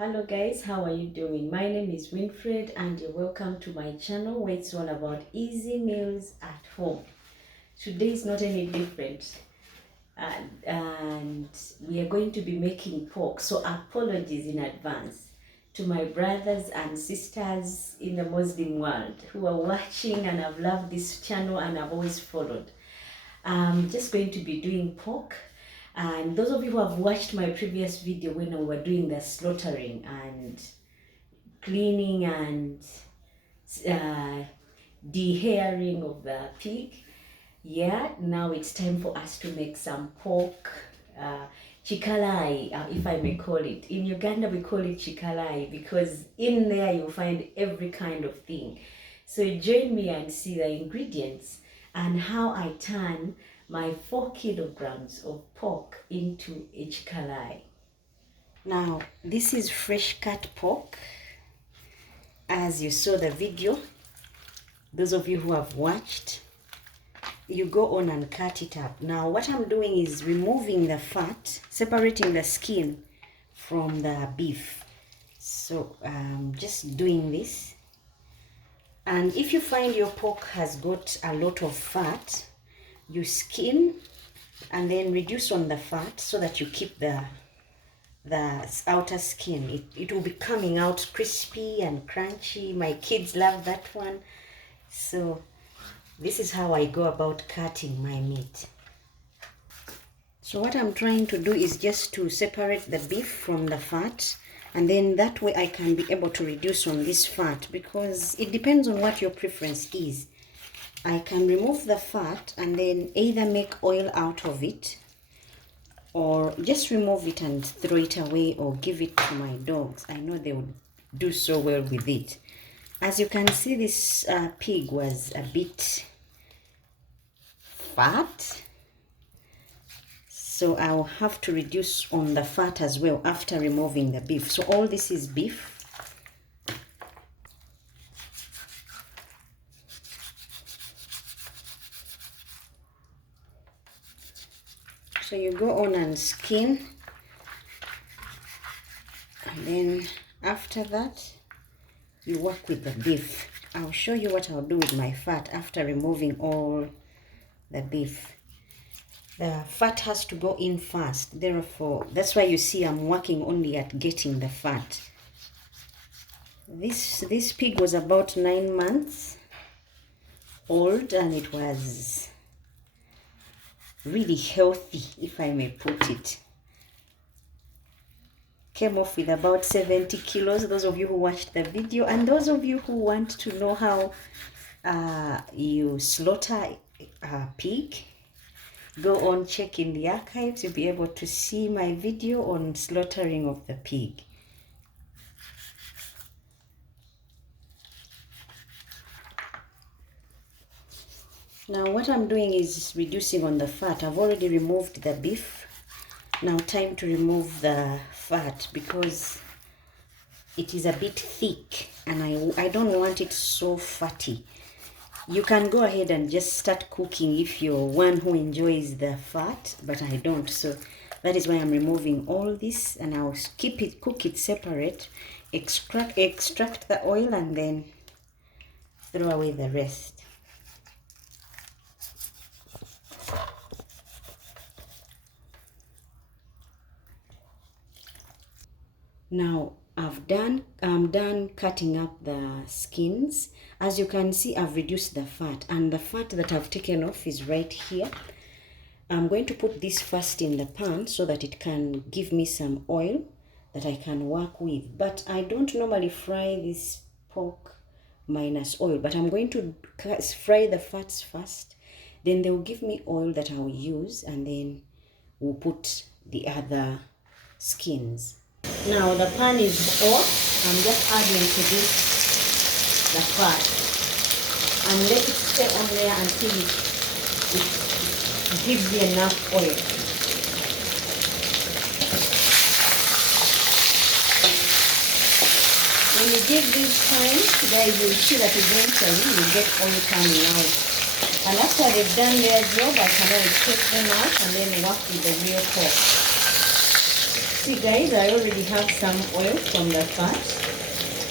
Hello guys, how are you doing? My name is Winfred and you're welcome to my channel where it's all about easy meals at home. Today is not any different and we are going to be making pork, so apologies in advance to my brothers and sisters in the Muslim world who are watching and have loved this channel and have always followed. I'm just going to be doing pork. And those of you who have watched my previous video when we were doing the slaughtering and cleaning and dehairing of the pig, yeah, now it's time for us to make some pork Kikalayi, if I may call it. In Uganda we call it Kikalayi because in there you'll find every kind of thing. So join me and see the ingredients and how I turn my 4 kilograms of pork into a Kikalayi. Now, this is fresh cut pork. As you saw the video, those of you who have watched, you go on and cut it up. Now, what I'm doing is removing the fat, separating the skin from the beef. So, just doing this. And if you find your pork has got a lot of fat, you skin and then reduce on the fat so that you keep the outer skin. It will be coming out crispy and crunchy. My kids love that one. So this is how I go about cutting my meat. So what I'm trying to do is just to separate the beef from the fat, and then that way I can be able to reduce on this fat, because it depends on what your preference is. I can remove the fat and then either make oil out of it or just remove it and throw it away or give it to my dogs. I know they would do so well with it. As you can see, this pig was a bit fat, so I'll have to reduce on the fat as well after removing the beef. So all this is beef. So you go on and skin, and then after that you work with the beef. I'll show you what I'll do with my fat after removing all the beef. The fat has to go in first, therefore that's why you see I'm working only at getting the fat. This pig was about 9 months old and it was really healthy, if I may put it. Came off with about 70 kilos, those of you who watched the video, and those of you who want to know how you slaughter a pig, go on, check in the archives. You'll be able to see my video on slaughtering of the pig. Now what I'm doing is reducing on the fat. I've already removed the beef. Now time to remove the fat because it is a bit thick and I don't want it so fatty. You can go ahead and just start cooking if you're one who enjoys the fat, but I don't. So that is why I'm removing all this, and I'll cook it separate, extract the oil and then throw away the rest. Now I'm done cutting up the skins. As you can see, I've reduced the fat, and the fat that I've taken off is right here. I'm going to put this first in the pan so that it can give me some oil that I can work with. But I don't normally fry this pork minus oil, but I'm going to fry the fats first. Then they'll give me oil that I'll use, and then we'll put the other skins. Now the pan is off. I'm just adding to this the fat and let it stay on there until it gives you enough oil. When you give this time, guys, you'll see that eventually you get oil coming out. And after they've done their job, I can always take them out and then work with the real pork. See guys, I already have some oil from the fat.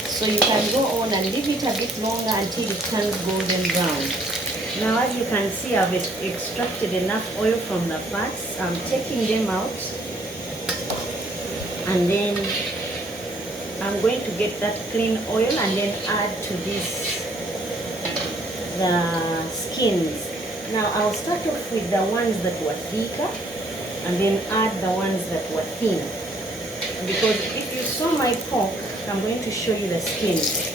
So you can go on and leave it a bit longer until it turns golden brown. Now as you can see, I've extracted enough oil from the fats. I'm taking them out. And then I'm going to get that clean oil and then add to this the skins. Now I'll start off with the ones that were thicker and then add the ones that were thin. Because if you saw my pork, I'm going to show you the skins.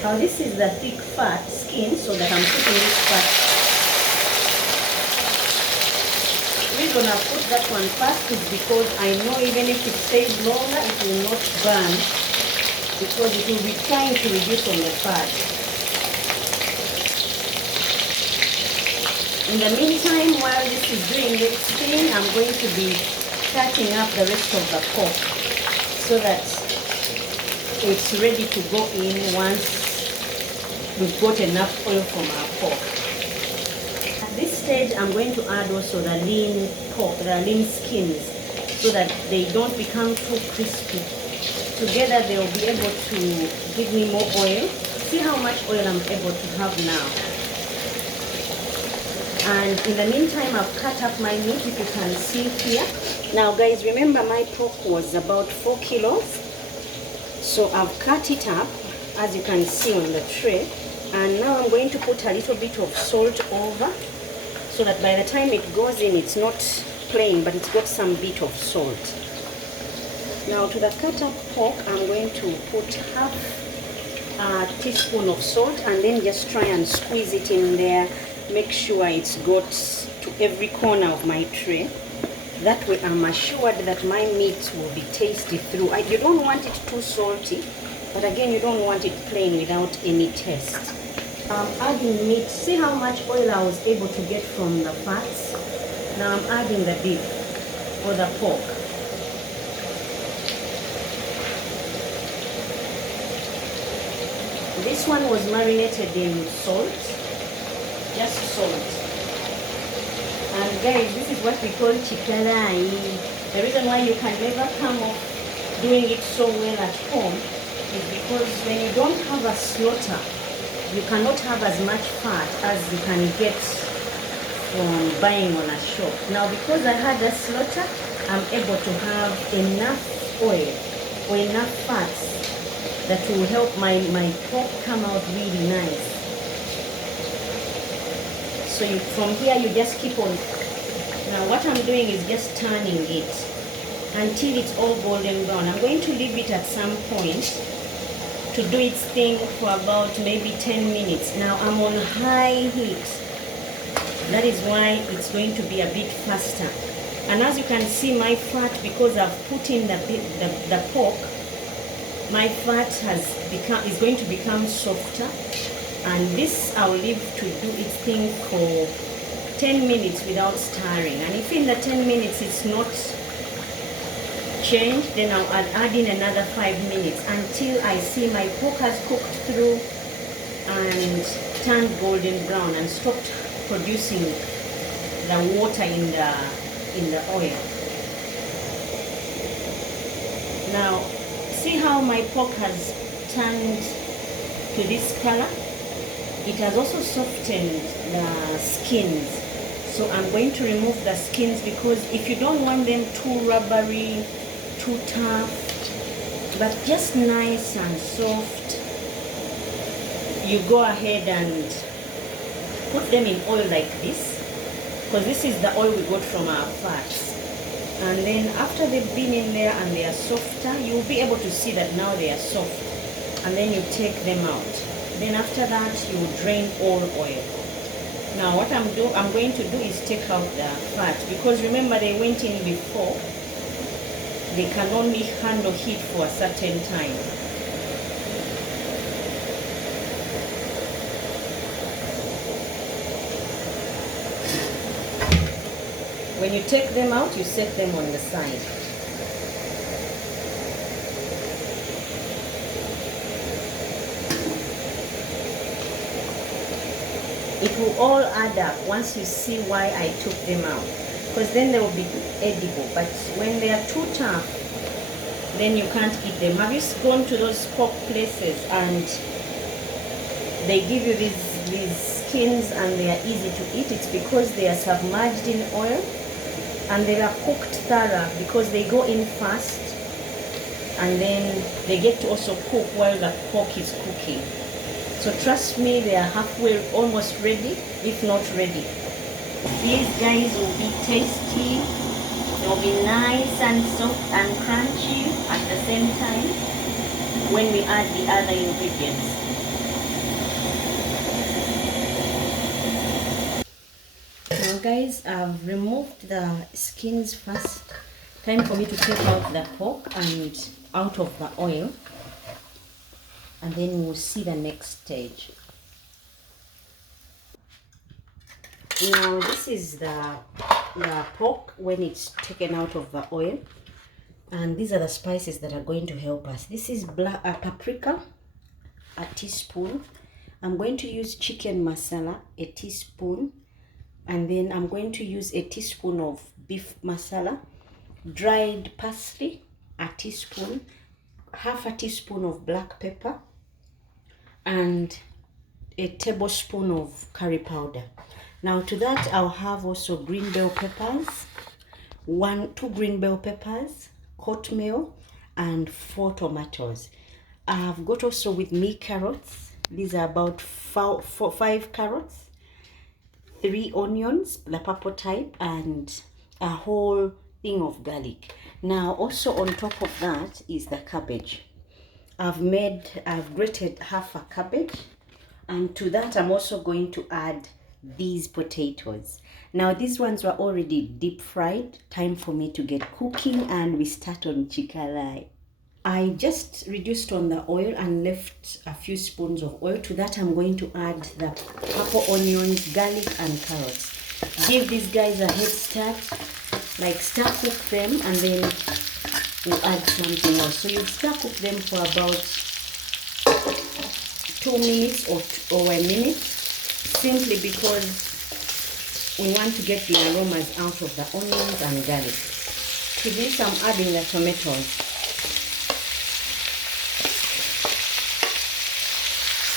Now this is the thick fat skin, so that I'm putting this fat. The reason I put that one first is because I know even if it stays longer, it will not burn, because it will be trying to reduce on the fat. In the meantime, while this is doing its thing, I'm going to be cutting up the rest of the pork so that it's ready to go in once we've got enough oil from our pork. At this stage, I'm going to add also the lean pork, the lean skins, so that they don't become too crispy. Together, they'll be able to give me more oil. See how much oil I'm able to have now. And in the meantime, I've cut up my meat, if you can see here. Now guys, remember my pork was about 4 kilos. So I've cut it up, as you can see on the tray. And now I'm going to put a little bit of salt over, so that by the time it goes in, it's not plain, but it's got some bit of salt. Now to the cut up pork, I'm going to put half a teaspoon of salt and then just try and squeeze it in there. Make sure it's got to every corner of my tray. That way I'm assured that my meat will be tasty through. You don't want it too salty, but again, you don't want it plain without any taste. I'm adding meat. See how much oil I was able to get from the fats? Now I'm adding the beef or the pork. This one was marinated in salt, just salt. And guys, this is what we call Kikalayi. The reason why you can never come off doing it so well at home is because when you don't have a slaughter, you cannot have as much fat as you can get from buying on a shop. Now because I had a slaughter, I'm able to have enough oil or enough fats that will help my pork come out really nice. So from here you just keep on. Now what I'm doing is just turning it until it's all golden brown. I'm going to leave it at some point to do its thing for about maybe 10 minutes. Now I'm on high heat. That is why it's going to be a bit faster. And as you can see, my fat, because I've put in the pork, my fat is going to become softer. And this I'll leave to do its thing for 10 minutes without stirring. And if in the 10 minutes it's not changed, then I'll add in another 5 minutes until I see my pork has cooked through and turned golden brown and stopped producing the water in the oil. Now see how my pork has turned to this color? It has also softened the skins. So I'm going to remove the skins, because if you don't want them too rubbery, too tough, but just nice and soft, you go ahead and put them in oil like this, because this is the oil we got from our fats. And then after they've been in there and they are softer, you'll be able to see that now they are soft. And then you take them out. Then after that, you drain all oil. Now what I'm going to do is take out the fat, because remember they went in before. They can only handle heat for a certain time. When you take them out, you set them on the side. It will all add up once you see why I took them out, because then they will be edible, but when they are too tough, then you can't eat them. Have you gone to those pork places and they give you these skins and they are easy to eat? It's because they are submerged in oil and they are cooked thorough, because they go in fast and then they get to also cook while the pork is cooking. So trust me, they are halfway, almost ready, if not ready. These guys will be tasty. They'll be nice and soft and crunchy at the same time when we add the other ingredients. Now guys, I've removed the skins first. Time for me to take out the pork and out of the oil, and then we'll see the next stage. Now this is the pork when it's taken out of the oil, and these are the spices that are going to help us. This is black paprika, a teaspoon. I'm going to use chicken masala, a teaspoon, and then I'm going to use a teaspoon of beef masala, dried parsley, a teaspoon, half a teaspoon of black pepper, and a tablespoon of curry powder. Now to that I'll have also green bell peppers, 2 green bell peppers, oatmeal, and 4 tomatoes. I've got also with me carrots. These are about 5 carrots, 3 onions, the purple type, and a whole thing of garlic. Now also on top of that is the cabbage. I've grated half a cabbage, and to that I'm also going to add these potatoes. Now these ones were already deep fried. Time for me to get cooking, and we start on Kikalayi. I just reduced on the oil and left a few spoons of oil. To that I'm going to add the purple onions, garlic, and carrots. Give these guys a head start, like stir cook them, and then we'll add something else. So you stir cook them for about 2 minutes or a minute, simply because we want to get the aromas out of the onions and garlic. To this I'm adding the tomatoes,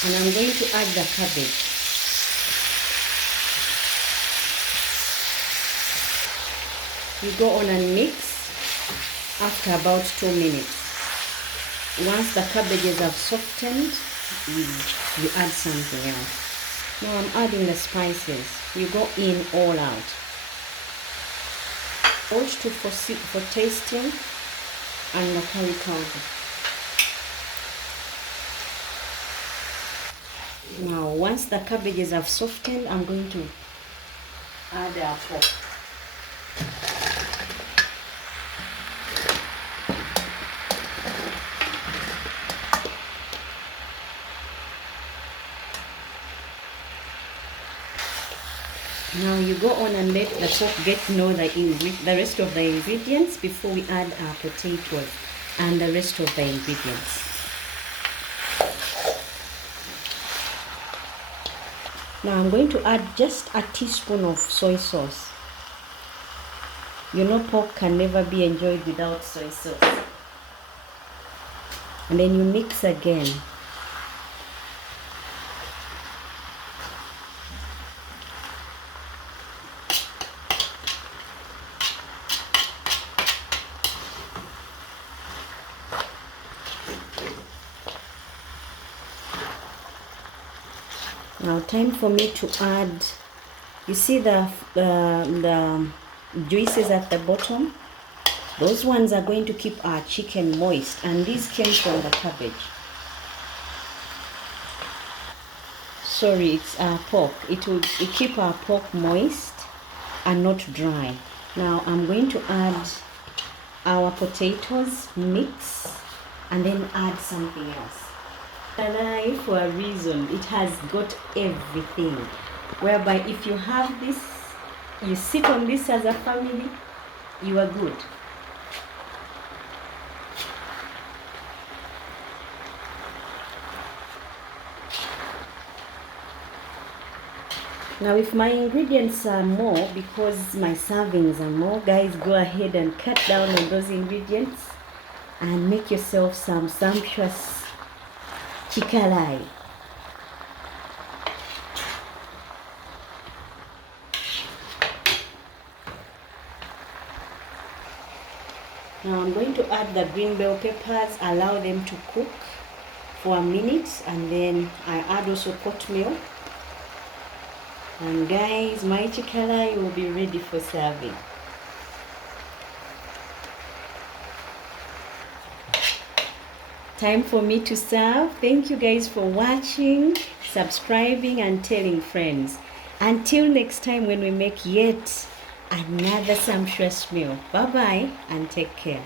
and I'm going to add the cabbage. You go on and mix after about 2 minutes. Once the cabbages have softened, you add something else. Now I'm adding the spices. You go in all out. Salt for tasting, and the curry powder. Now once the cabbages have softened, I'm going to add our pork. Now you go on and let the pork get to know the rest of the ingredients before we add our potatoes and the rest of the ingredients. Now I'm going to add just a teaspoon of soy sauce. You know pork can never be enjoyed without soy sauce. And then you mix again. Now time for me to add, you see the juices at the bottom? Those ones are going to keep our chicken moist, and these came from the cabbage. Sorry, it's our pork. It keep our pork moist and not dry. Now I'm going to add our potatoes, mix, and then add something else. Kikalayi, for a reason, it has got everything, whereby if you have this, you sit on this as a family, you are good. Now if my ingredients are more, because my servings are more, guys, go ahead and cut down on those ingredients and make yourself some sumptuous kikalayi. Now I'm going to add the green bell peppers, allow them to cook for a minute, and then I add also pot meal. And guys, my kikalayi will be ready for serving. Time for me to serve. Thank you guys for watching, subscribing, and telling friends. Until next time when we make yet another sumptuous meal. Bye bye and take care.